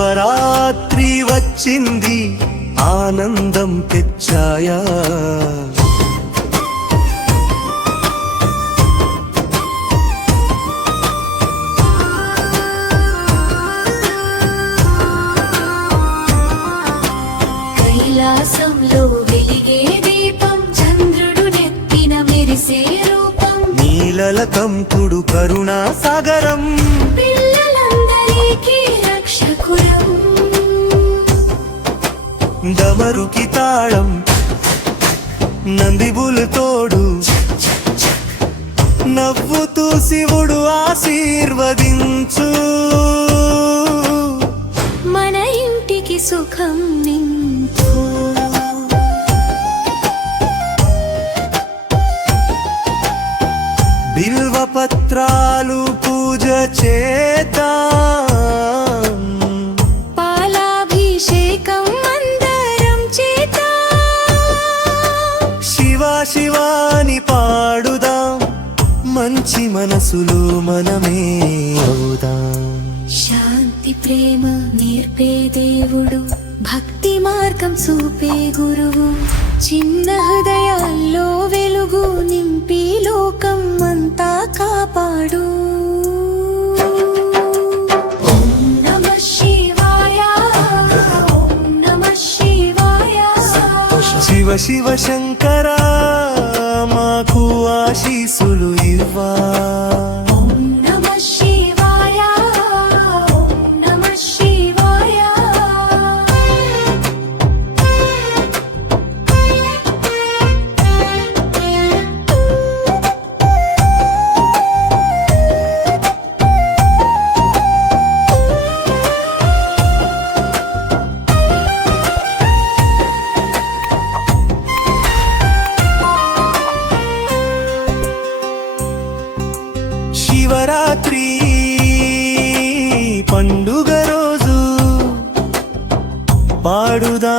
శివరాత్రి వచ్చింది ఆనందం తెచ్చాయా కైలాసంలో వెలిగే దీపం చంద్రుడు నెత్తిన మెరిసే రూపం నీలల కంపుడు కరుణా సాగరం పిల్లలందరికీ రక్షకురం డమరుకి తాళం నందిబులు తోడు నవ్వుతూ శివుడు ఆశీర్వదించు మన ఇంటికి సుఖం నింపు బిల్వపత్రాలు పూజ చేద్దాం పాలాభిషేకం అందరం చేద్దాం శివ శివాని పాడుదాం మంచి మనసులు మనమే అవుదాం శాంతి ప్రేమ నేర్పే దేవుడు భక్తి మార్గం చూపే గురువు చిన్న హృదయాల్లో వెలుగు నింపి లోకం అంతా కాపాడు ఓం నమః శివాయ ఓం నమః శివాయ శివ శివ శంకర మాకు ఆశీసులు ఇవ్వా ఓం నమః శివాయ ఓం నమః శివాయ శివరాత్రి పండుగ రోజు పాడుదా